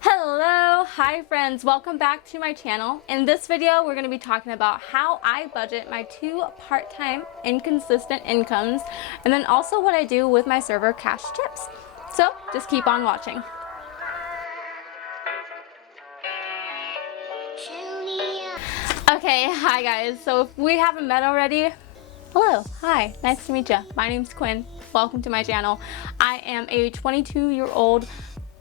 Hello, hi friends, welcome back to my channel. In this video, we're going to be talking about how I budget my two part-time inconsistent incomes, and then also what I do with my server cash tips. So just keep on watching. Okay, hi guys. So if we haven't met already, hello, hi, nice to meet you. My name's Quinn. Welcome to my channel. I am a 22-year-old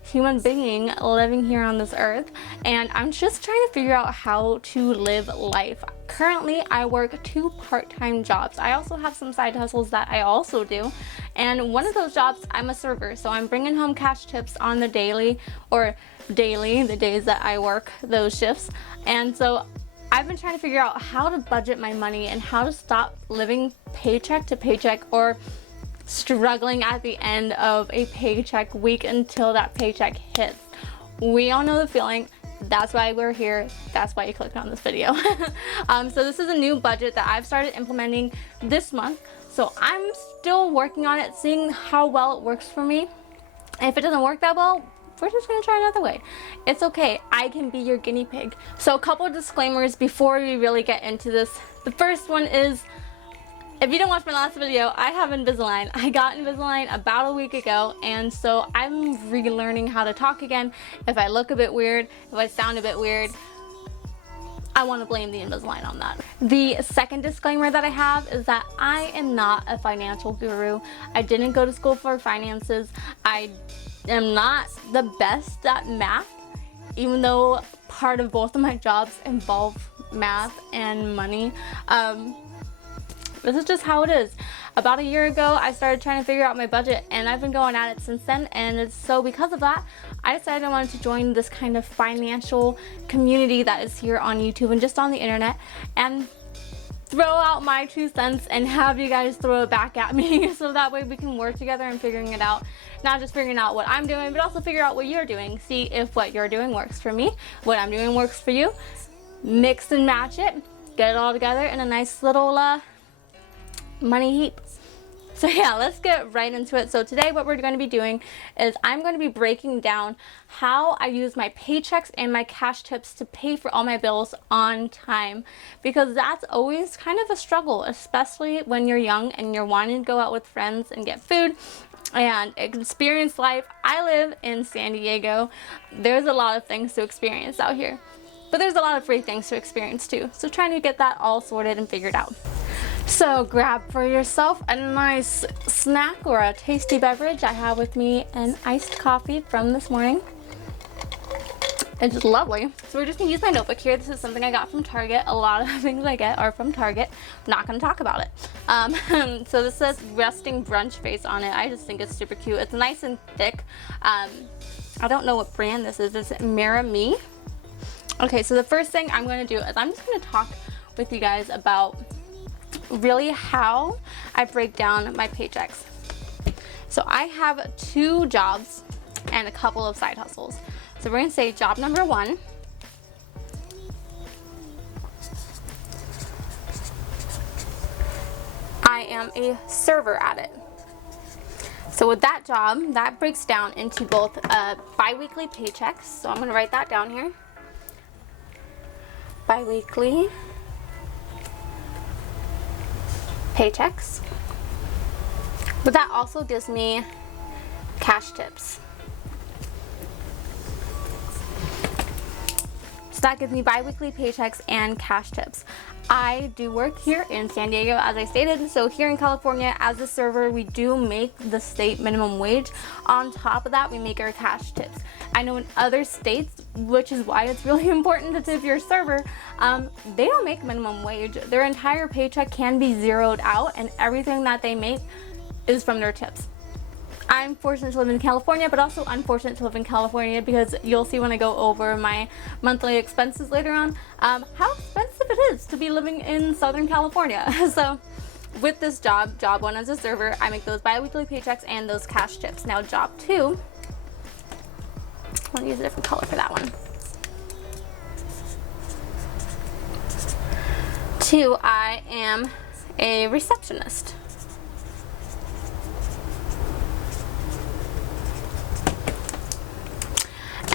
human being living here on this earth, and I'm just trying to figure out how to live life. Currently, I work two part-time jobs. I also have some side hustles that I also do, and one of those jobs, I'm a server, so I'm bringing home cash tips on the daily, the days that I work those shifts. And so I've been trying to figure out how to budget my money and how to stop living paycheck to paycheck, or struggling at the end of a paycheck week until that paycheck hits. We all know the feeling. That's why we're here. That's why you clicked on this video. So this is a new budget that I've started implementing this month. So I'm still working on it, seeing how well it works for me. If it doesn't work that well, we're just gonna try another way. It's okay, I can be your guinea pig. So a couple of disclaimers before we really get into this. The first one is, if you didn't watch my last video, I have Invisalign. I got Invisalign about a week ago, and so I'm relearning how to talk again. If I look a bit weird, if I sound a bit weird, I want to blame the Invisalign on that. The second disclaimer that I have is that I am not a financial guru. I didn't go to school for finances. I am not the best at math, even though part of both of my jobs involve math and money. This is just how it is. About a year ago, I started trying to figure out my budget, and I've been going at it since then. And so because of that, I decided I wanted to join this kind of financial community that is here on YouTube and just on the internet, and throw out my 2 cents and have you guys throw it back at me, so that way we can work together and figuring it out. Not just figuring out what I'm doing, but also figure out what you're doing. See if what you're doing works for me, what I'm doing works for you. Mix and match it, get it all together in a nice little money heap. So yeah, let's get right into it. So today what we're going to be doing is I'm going to be breaking down how I use my paychecks and my cash tips to pay for all my bills on time, because that's always kind of a struggle, especially when you're young and you're wanting to go out with friends and get food and experience life. I live in San Diego. There's a lot of things to experience out here, but there's a lot of free things to experience too. So trying to get that all sorted and figured out. So grab for yourself a nice snack or a tasty beverage. I have with me an iced coffee from this morning. It's just lovely. So we're just gonna use my notebook here. This is something I got from Target. A lot of the things I get are from Target. I'm not gonna talk about it. So this says resting brunch face on it. I just think it's super cute. It's nice and thick. I don't know what brand this is. Is it Mira Me? Okay, so the first thing I'm gonna do is I'm just gonna talk with you guys about really how I break down my paychecks. So I have 2 jobs and a couple of side hustles. So we're gonna say job number 1. I am a server at it. So with that job, that breaks down into both bi-weekly paychecks. So I'm gonna write that down here. Bi-weekly paychecks, but that also gives me cash tips. So that gives me bi-weekly paychecks and cash tips. I do work here in San Diego, as I stated. So here in California, as a server, we do make the state minimum wage. On top of that, we make our cash tips. I know in other states, which is why it's really important to tip your server, they don't make minimum wage. Their entire paycheck can be zeroed out, and everything that they make is from their tips. I'm fortunate to live in California, but also unfortunate to live in California, because you'll see when I go over my monthly expenses later on, how expensive it is to be living in Southern California. So with this job 1 as a server, I make those bi-weekly paychecks and those cash tips. Now job 2, I want to use a different color for that one. 2, I am a receptionist.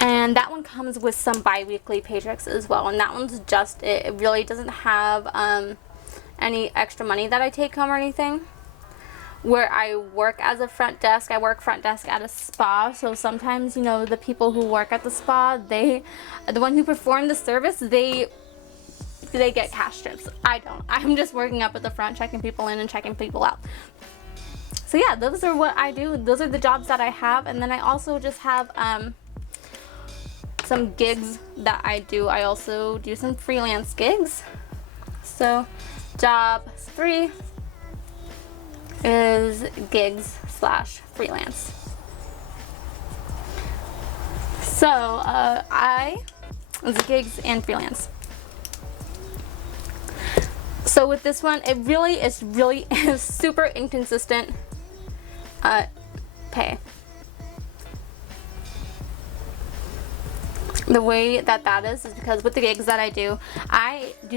And that one comes with some bi-weekly paychecks as well, and that one's just it. It really doesn't have any extra money that I take home or anything. Where I work as a front desk, I work front desk at a spa, so sometimes, you know, the people who work at the spa, the one who perform the service, they get cash tips. I don't. I'm just working up at the front, checking people in and checking people out. So yeah, those are what I do. Those are the jobs that I have, and then I also just have some gigs that I do. I also do some freelance gigs. So job 3 is gigs / freelance. So it's gigs and freelance. So with this one, it really is super inconsistent pay. The way that is because with the gigs that I do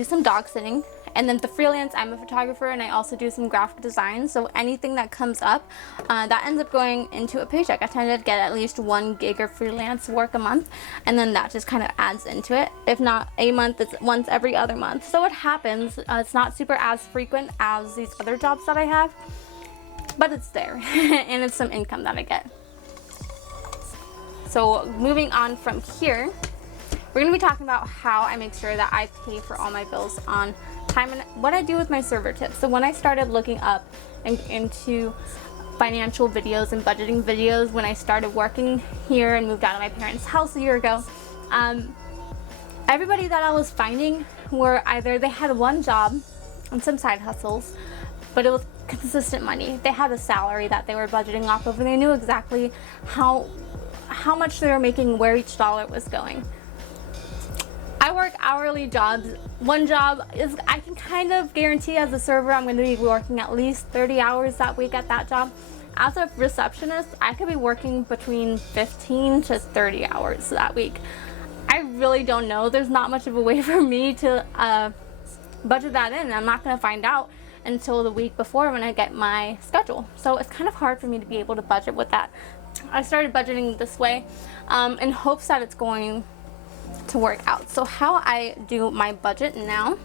some dog sitting, and then the freelance, I'm a photographer and I also do some graphic design, so anything that comes up, that ends up going into a paycheck. I tend to get at least 1 gig or freelance work a month, and then that just kind of adds into it. If not a month, it's once every other month. So it happens. It's not super as frequent as these other jobs that I have, but it's there, and it's some income that I get. So moving on from here, we're going to be talking about how I make sure that I pay for all my bills on time and what I do with my server tips. So when I started looking up into financial videos and budgeting videos, when I started working here and moved out of my parents' house a year ago, everybody that I was finding were either they had one job and some side hustles, but it was consistent money. They had a salary that they were budgeting off of, and they knew exactly how much they were making, where each dollar was going. I work hourly jobs. One job is, I can kind of guarantee as a server I'm going to be working at least 30 hours that week at that job. As a receptionist, I could be working between 15 to 30 hours that week. I really don't know. There's not much of a way for me to budget that in. I'm not going to find out until the week before when I get my schedule. So it's kind of hard for me to be able to budget with that. I started budgeting this way in hopes that it's going to work out. So how I do my budget now,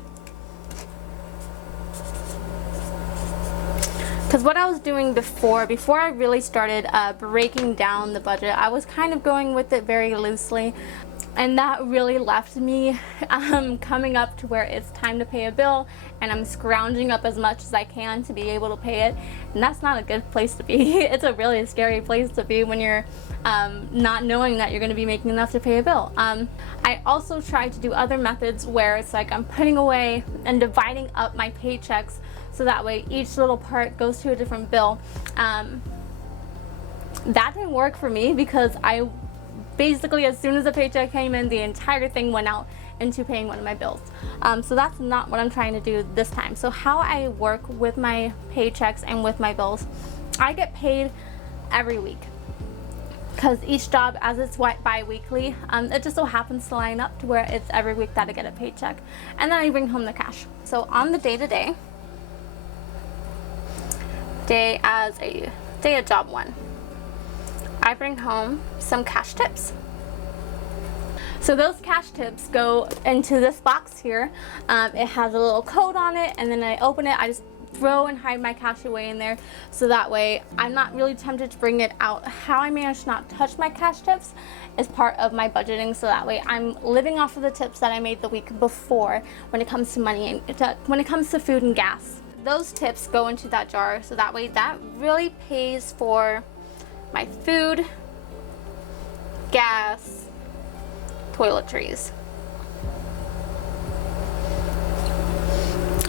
because what I was doing before I really started breaking down the budget, I was kind of going with it very loosely, and that really left me coming up to where it's time to pay a bill and I'm scrounging up as much as I can to be able to pay it, and that's not a good place to be. It's a really scary place to be when you're not knowing that you're going to be making enough to pay a bill. I also try to do other methods where it's like I'm putting away and dividing up my paychecks so that way each little part goes to a different bill. That didn't work for me because I basically, as soon as the paycheck came in, the entire thing went out into paying one of my bills. So that's not what I'm trying to do this time. So how I work with my paychecks and with my bills, I get paid every week. Because each job, as it's bi-weekly, it just so happens to line up to where it's every week that I get a paycheck. And then I bring home the cash. So on the day-to-day, day of job 1, I bring home some cash tips. So those cash tips go into this box here. It has a little code on it, and then I open it, I just throw and hide my cash away in there, so that way I'm not really tempted to bring it out. How I manage to not touch my cash tips is part of my budgeting, so that way I'm living off of the tips that I made the week before when it comes to money and when it comes to food and gas. Those tips go into that jar, so that way that really pays for my food, gas, toiletries.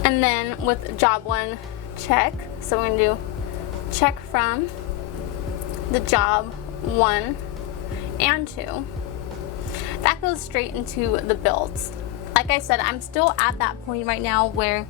And then with job 1, check. So we're going to do check from the job 1 and 2. That goes straight into the bills. Like I said, I'm still at that point right now where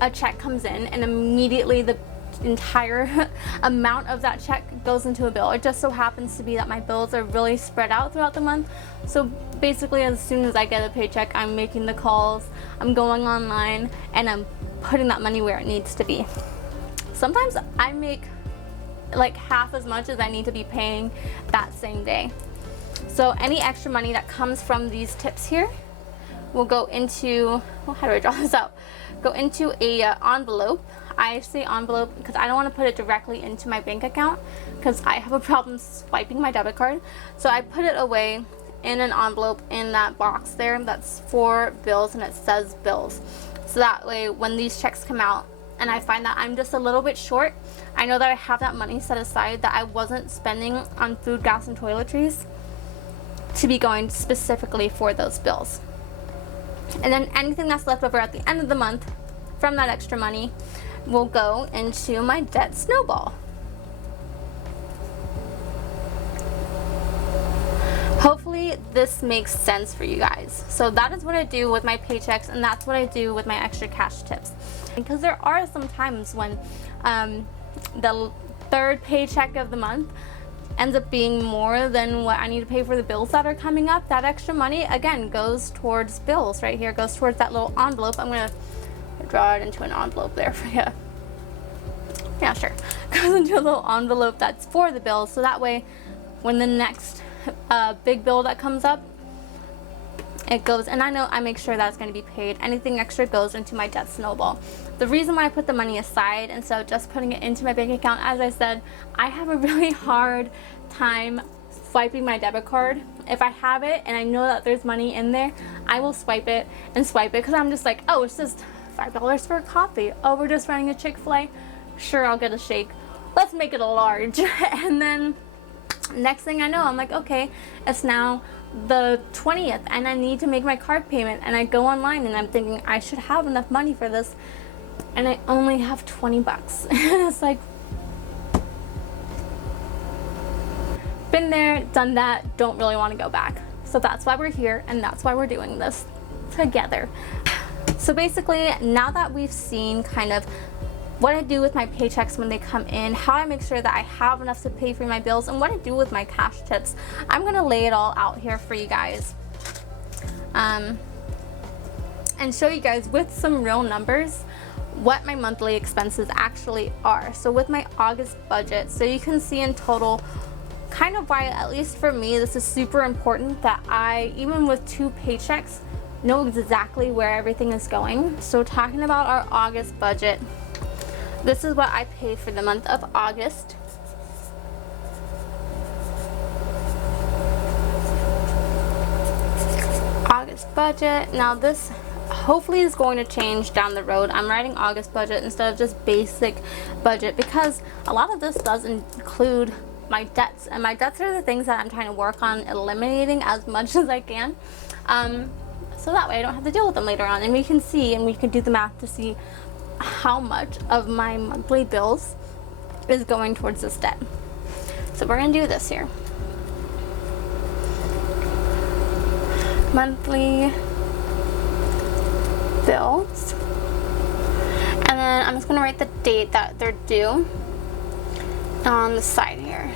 a check comes in and immediately the entire amount of that check goes into a bill. It just so happens to be that my bills are really spread out throughout the month. So basically, as soon as I get a paycheck, I'm making the calls, I'm going online, and I'm putting that money where it needs to be. Sometimes I make like half as much as I need to be paying that same day. So any extra money that comes from these tips here will go into, well, how do I draw this out? Go into a envelope. I say envelope because I don't want to put it directly into my bank account because I have a problem swiping my debit card. So I put it away in an envelope in that box there that's for bills, and it says bills. So that way when these checks come out and I find that I'm just a little bit short, I know that I have that money set aside that I wasn't spending on food, gas, and toiletries to be going specifically for those bills. And then anything that's left over at the end of the month from that extra money will go into my debt snowball. Hopefully this makes sense for you guys. So that is what I do with my paychecks, and that's what I do with my extra cash tips. Because there are some times when the third paycheck of the month ends up being more than what I need to pay for the bills that are coming up. That extra money again goes towards bills right here, goes towards that little envelope. I'm gonna draw it into an envelope there for you. Yeah, sure. Goes into a little envelope that's for the bills, so that way when the next big bill that comes up, it goes, and I know I make sure that's going to be paid. Anything extra goes into my debt snowball. The reason why I put the money aside instead of just putting it into my bank account, as I said, I have a really hard time swiping my debit card. If I have it and I know that there's money in there, I will swipe it because I'm just like, oh, it's just $5 for a coffee. Oh, we're just running a Chick-fil-A. Sure, I'll get a shake. Let's make it a large. And then next thing I know, I'm like, okay, it's now the 20th and I need to make my card payment, and I go online and I'm thinking I should have enough money for this, and I only have 20 bucks. It's like, been there, done that, don't really want to go back. So that's why we're here, and that's why we're doing this together. So basically, now that we've seen kind of what I do with my paychecks when they come in, how I make sure that I have enough to pay for my bills, and what I do with my cash tips, I'm gonna lay it all out here for you guys and show you guys with some real numbers what my monthly expenses actually are. So with my August budget, so you can see in total kind of why, at least for me, this is super important that I, even with 2 paychecks, know exactly where everything is going. So talking about our August budget, this is what I paid for the month of August. August budget. Now this hopefully is going to change down the road. I'm writing August budget instead of just basic budget because a lot of this does include my debts, and my debts are the things that I'm trying to work on eliminating as much as I can. So that way I don't have to deal with them later on, and we can see, and we can do the math to see how much of my monthly bills is going towards this debt. So we're gonna do this here. Monthly bills, and then I'm just gonna write the date that they're due on the side here,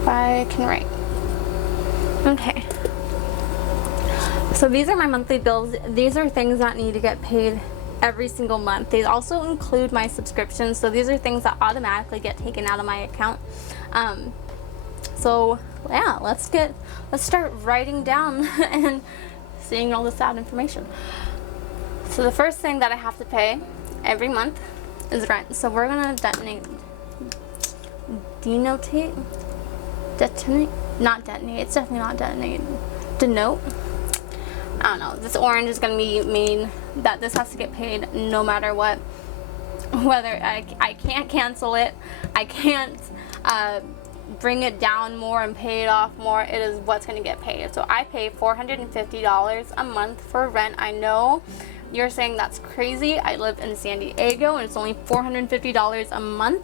if I can write. Okay, so these are my monthly bills. These are things that need to get paid every single month. They also include my subscriptions, so these are things that automatically get taken out of my account. So yeah, let's start writing down and seeing all this sad information. So the first thing that I have to pay every month is rent. So we're gonna denote. I don't know, this orange is going to mean that this has to get paid no matter what. Whether I can't cancel it, I can't bring it down more and pay it off more, it is what's going to get paid. So I pay $450 a month for rent. I know you're saying that's crazy. I live in San Diego and it's only $450 a month.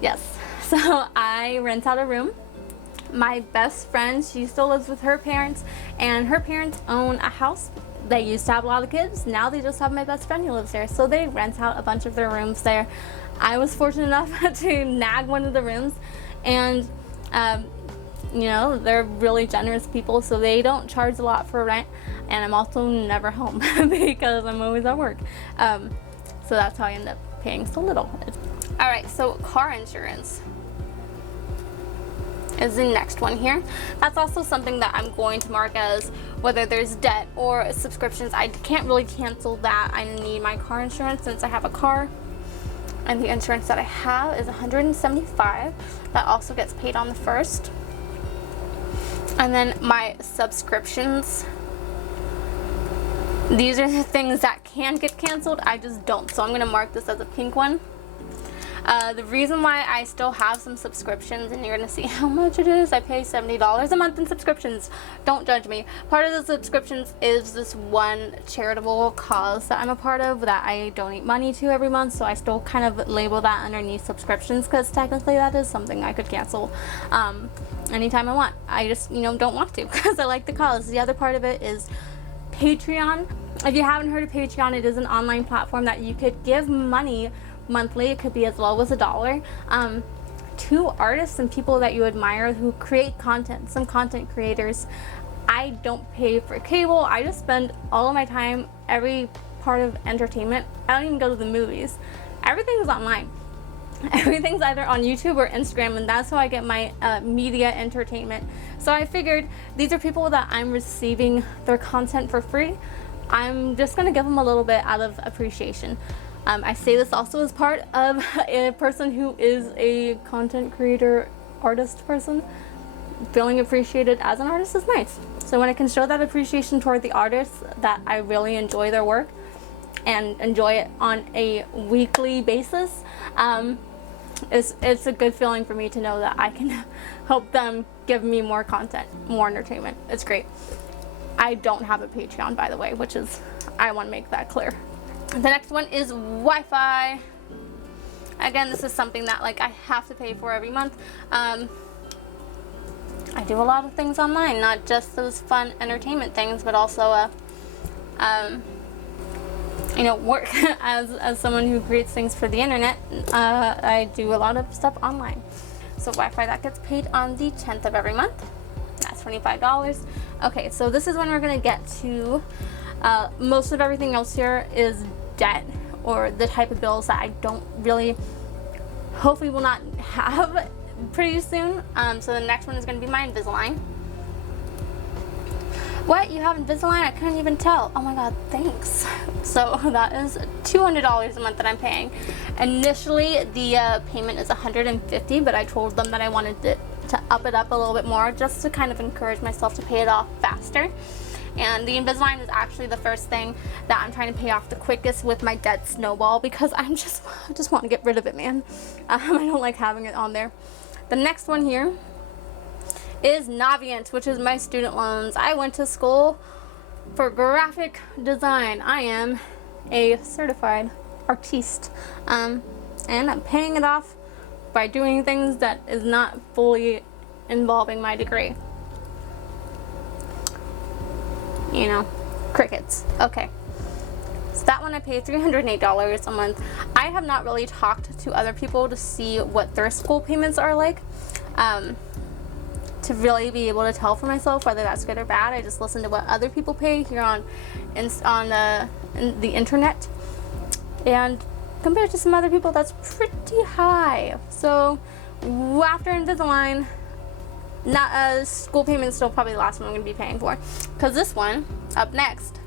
Yes, so I rent out a room. My best friend, she still lives with her parents, and her parents own a house. They used to have a lot of kids. Now they just have my best friend who lives there. So they rent out a bunch of their rooms there. I was fortunate enough to nag one of the rooms, and you know, they're really generous people, so they don't charge a lot for rent, and I'm also never home because I'm always at work. So that's how I end up paying so little. Alright, so car insurance. is the next one here. That's also something that I'm going to mark as whether there's debt or subscriptions. I can't really cancel that. I need my car insurance since I have a car, and the insurance that I have is $175. That also gets paid on the 1st. And then my subscriptions, these are the things that can get canceled. I just don't, so I'm going to mark this as a pink one. The reason why I still have some subscriptions, and you're going to see how much it is, I pay $70 a month in subscriptions. Don't judge me. Part of the subscriptions is this one charitable cause that I'm a part of that I donate money to every month, so I still kind of label that underneath subscriptions because technically that is something I could cancel anytime I want. I just, don't want to because I like the cause. The other part of it is Patreon. If you haven't heard of Patreon, it is an online platform that you could give money monthly. It could be as low as $1 to artists and people that you admire who create content. Some content creators. I don't pay for cable. I just spend all of my time, every part of entertainment. I don't even go to the movies. Everything's online. Everything's either on YouTube or Instagram, and that's how I get my media entertainment. So I figured these are people that I'm receiving their content for free. I'm just gonna give them a little bit out of appreciation. I say this also as part of a person who is a content creator, artist person. Feeling appreciated as an artist is nice. So when I can show that appreciation toward the artists, that I really enjoy their work and enjoy it on a weekly basis, it's a good feeling for me to know that I can help them give me more content, more entertainment. It's great. I don't have a Patreon, by the way, which is, I want to make that clear. The next one is Wi-Fi. Again, this is something that I have to pay for every month. I do a lot of things online, not just those fun entertainment things, but also work as someone who creates things for the internet. I do a lot of stuff online. So Wi-Fi, that gets paid on the 10th of every month. That's $25. Okay, so this is when we're gonna get to most of everything else here is debt, or the type of bills that I don't really, hopefully will not have pretty soon. So the next one is going to be my Invisalign. What? You have Invisalign? I couldn't even tell. Oh my god, thanks. So that is $200 a month that I'm paying. Initially, the payment is $150, but I told them that I wanted to up it up a little bit more just to kind of encourage myself to pay it off faster. And the Invisalign is actually the first thing that I'm trying to pay off the quickest with my debt snowball, because I just want to get rid of it, man. I don't like having it on there. The next one here is Navient, which is my student loans. I went to school for graphic design. I am a certified artiste, and I'm paying it off by doing things that is not fully involving my degree. Crickets. Okay, so that one I pay $308 a month. I have not really talked to other people to see what their school payments are like, to really be able to tell for myself whether that's good or bad. I just listen to what other people pay here on the internet, and compared to some other people, that's pretty high. So after Invisalign, school payments still probably the last one I'm going to be paying for, because this one up next,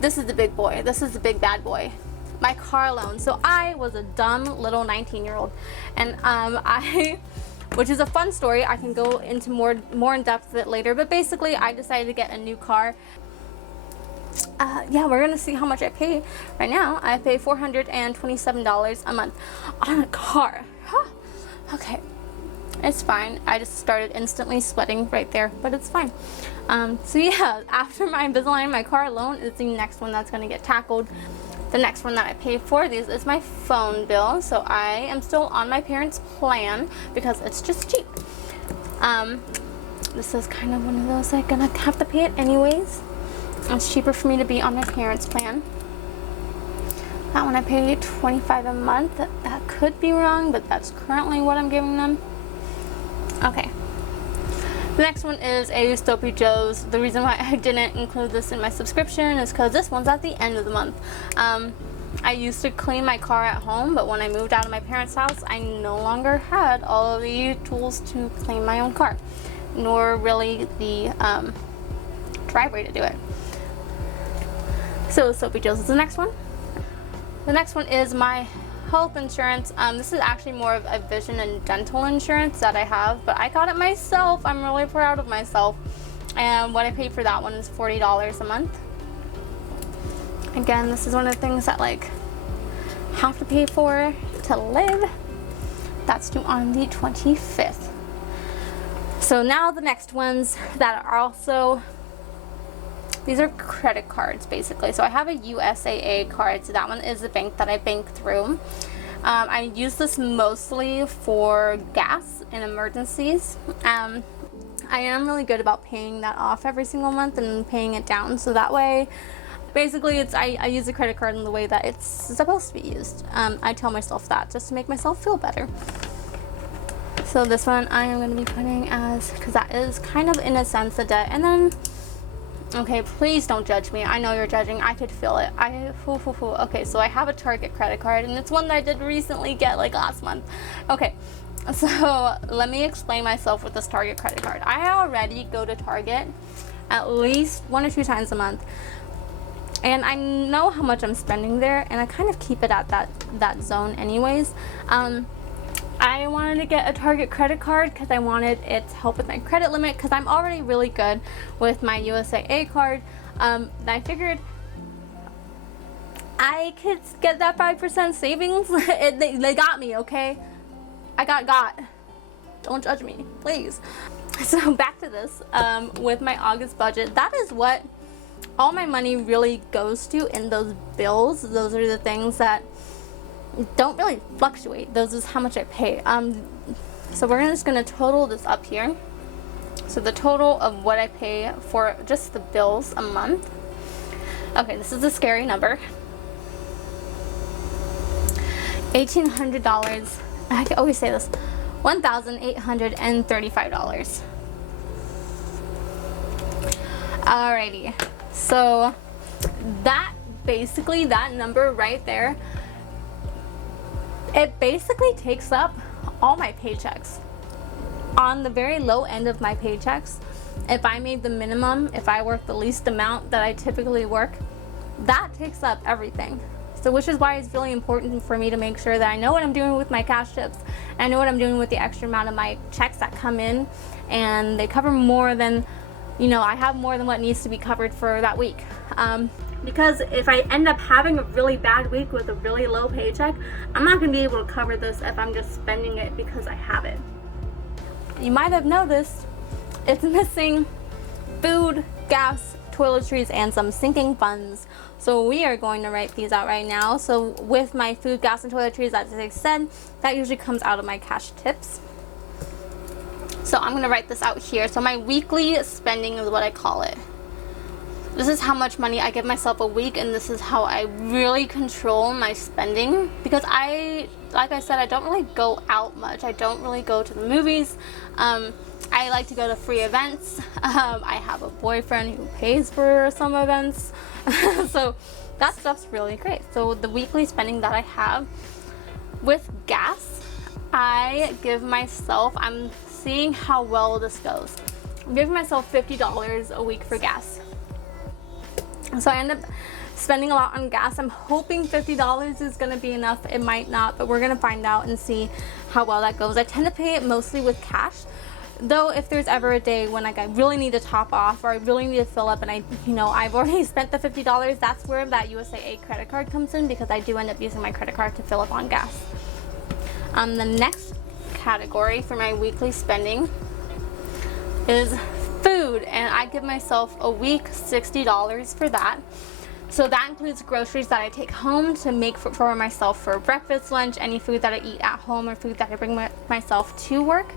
this is the big boy. This is the big bad boy, my car loan. So I was a dumb little 19-year-old, and which is a fun story. I can go into more in depth with it later, but basically I decided to get a new car. Yeah, we're gonna see how much I pay right now. I pay $427 a month on a car. Okay, it's fine. I just started instantly sweating right there, but it's fine. So yeah, after my Invisalign, my car loan is the next one that's gonna get tackled. The next one that I pay for these is my phone bill. So I am still on my parents' plan because it's just cheap. This is kind of one of those I'm gonna have to pay it anyways. It's cheaper for me to be on my parents' plan. That one I pay $25 a month. That could be wrong, but that's currently what I'm giving them. Okay. The next one is a Stoppy Joe's. The reason why I didn't include this in my subscription is because this one's at the end of the month. I used to clean my car at home, but when I moved out of my parents' house, I no longer had all of the tools to clean my own car, nor really the driveway to do it. So Soapy Joe's is the next one. The next one is my health insurance. This is actually more of a vision and dental insurance that I have, but I got it myself. I'm really proud of myself. And what I paid for that one is $40 a month. Again, this is one of the things that like have to pay for to live. That's due on the 25th. So now the next ones that are also, these are credit cards basically. So I have a USAA card, so that one is the bank that I bank through. I use this mostly for gas and emergencies. I am really good about paying that off every single month and paying it down, so that way basically it's I use a credit card in the way that it's supposed to be used. I tell myself that just to make myself feel better. So this one I am going to be putting as, because that is kind of in a sense a debt. And then, okay, please don't judge me. I know you're judging. I could feel it. Okay, so I have a Target credit card, and it's one that I did recently get like last month. Okay, so let me explain myself with this Target credit card. I already go to Target at least 1 or 2 times a month, and I know how much I'm spending there, and I kind of keep it at that zone anyways. I wanted to get a Target credit card because I wanted it to help with my credit limit, because I'm already really good with my USAA card. I figured I could get that 5% savings. They got me, okay? I got. Don't judge me, please. So back to this, with my August budget, that is what all my money really goes to in those bills. Those are the things that don't really fluctuate. Those is how much I pay. So we're just gonna total this up here. So the total of what I pay for just the bills a month. Okay, this is a scary number. $1,800. I can always say this. $1,835. Alrighty. So that basically, that number right there, it basically takes up all my paychecks. On the very low end of my paychecks, if I made the minimum, if I worked the least amount that I typically work, that takes up everything. So which is why it's really important for me to make sure that I know what I'm doing with my cash tips. I know what I'm doing with the extra amount of my checks that come in, and they cover more than, you know, I have more than what needs to be covered for that week. Because if I end up having a really bad week with a really low paycheck, I'm not going to be able to cover this if I'm just spending it because I have it. You might have noticed it's missing food, gas, toiletries, and some sinking funds. So we are going to write these out right now. So with my food, gas, and toiletries, as I said, that usually comes out of my cash tips. So I'm going to write this out here. So my weekly spending is what I call it. This is how much money I give myself a week, and this is how I really control my spending, because like I said, I don't really go out much. I don't really go to the movies. I like to go to free events. I have a boyfriend who pays for some events. So that stuff's really great. So the weekly spending that I have with gas, I give myself, I'm seeing how well this goes. I'm giving myself $50 a week for gas. So I end up spending a lot on gas. I'm hoping $50 is going to be enough. It might not, but we're going to find out and see how well that goes. I tend to pay it mostly with cash, though if there's ever a day when like I really need to top off, or I really need to fill up, and I've already spent the $50, that's where that USAA credit card comes in, because I do end up using my credit card to fill up on gas. The next category for my weekly spending is food, and I give myself a week $60 for that. So that includes groceries that I take home to make for myself for breakfast, lunch, any food that I eat at home, or food that I bring myself to work.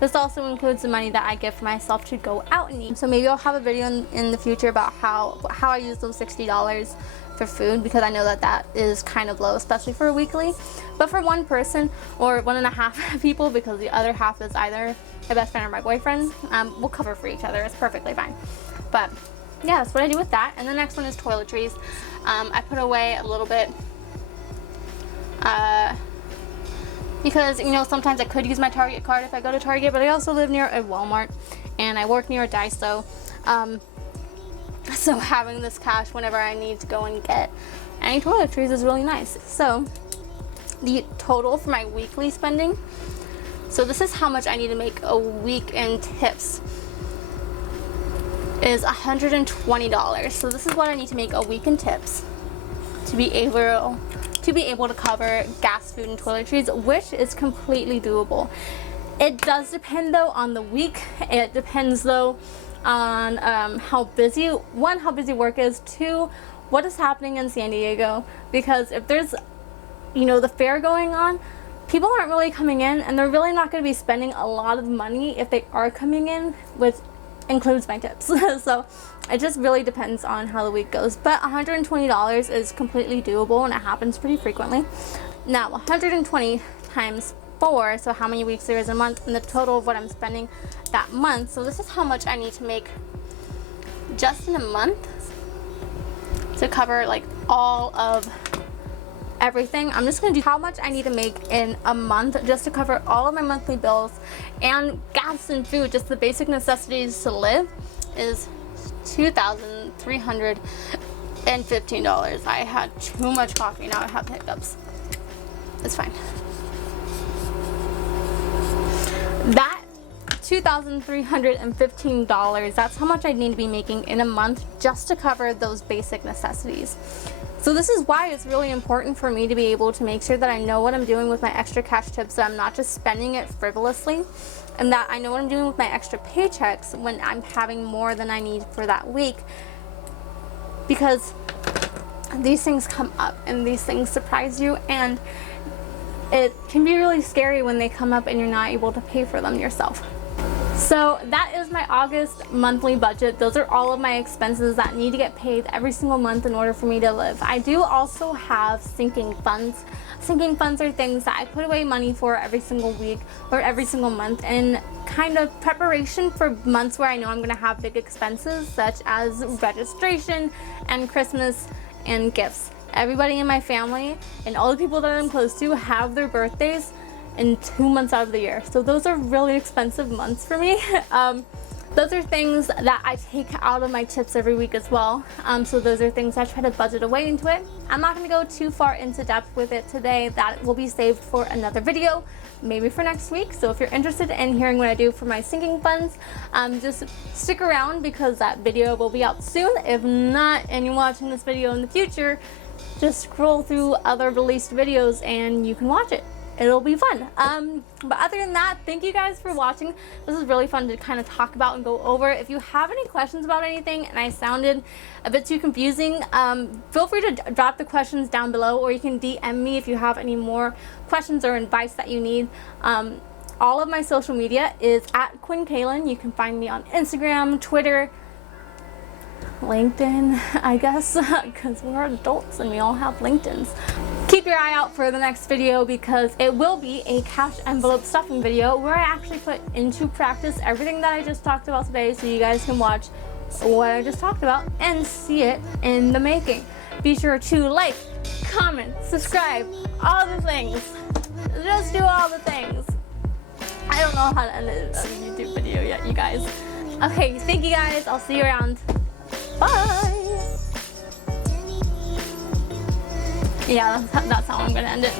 This also includes the money that I give for myself to go out and eat. So maybe I'll have a video in the future about how I use those $60 for food, because I know that is kind of low, especially for a weekly. But for one person, or 1.5 people, because the other half is either my best friend or my boyfriend, we'll cover for each other. It's perfectly fine. But yeah, that's what I do with that. And the next one is toiletries. I put away a little bit Because, you know, sometimes I could use my Target card if I go to Target, but I also live near a Walmart and I work near a Daiso. So having this cash whenever I need to go and get any toiletries is really nice. So the total for my weekly spending, so this is how much I need to make a week in tips, is $120. So this is what I need to make a week in tips to be able to cover gas, food, and toiletries, which is completely doable. It does depend though on the week. It depends though on how busy work is, two, what is happening in San Diego, because if there's, you know, the fair going on, people aren't really coming in and they're really not going to be spending a lot of money if they are coming in, which includes my tips. So it just really depends on how the week goes, but $120 is completely doable and it happens pretty frequently. Now 120 times 4, so how many weeks there is a month, and the total of what I'm spending that month. So this is how much I need to make just in a month to cover like all of everything. I'm just gonna do how much I need to make in a month just to cover all of my monthly bills and gas and food, just the basic necessities to live, is $2,315. I had too much coffee, now I have hiccups. It's fine. That $2,315, that's how much I need to be making in a month just to cover those basic necessities. So this is why it's really important for me to be able to make sure that I know what I'm doing with my extra cash tips, that I'm not just spending it frivolously, and that I know what I'm doing with my extra paychecks when I'm having more than I need for that week. Because these things come up and these things surprise you, and it can be really scary when they come up and you're not able to pay for them yourself. So that is my August monthly budget. Those are all of my expenses that need to get paid every single month in order for me to live. I do also have sinking funds. Sinking funds are things that I put away money for every single week or every single month in kind of preparation for months where I know I'm going to have big expenses, such as registration and Christmas and gifts. Everybody in my family and all the people that I'm close to have their birthdays in 2 months out of the year. So those are really expensive months for me. Those are things that I take out of my tips every week as well. So those are things I try to budget away into it. I'm not going to go too far into depth with it today. That will be saved for another video, maybe for next week. So if you're interested in hearing what I do for my sinking funds, just stick around because that video will be out soon. If not, and you're watching this video in the future, just scroll through other released videos and you can watch it. It'll be fun. But other than that, thank you guys for watching. This is really fun to kind of talk about and go over. If you have any questions about anything and I sounded a bit too confusing, feel free to drop the questions down below, or you can DM me if you have any more questions or advice that you need. All of my social media is at Quinn Kaylin. You can find me on Instagram, Twitter, LinkedIn, I guess, because we're adults and we all have LinkedIns. Keep your eye out for the next video because it will be a cash envelope stuffing video where I actually put into practice everything that I just talked about today, so you guys can watch what I just talked about and see it in the making. Be sure to like, comment, subscribe, all the things. Just do all the things. I don't know how to end a YouTube video yet, you guys. Okay, thank you guys. I'll see you around. Bye! Yeah, that's how I'm gonna end it.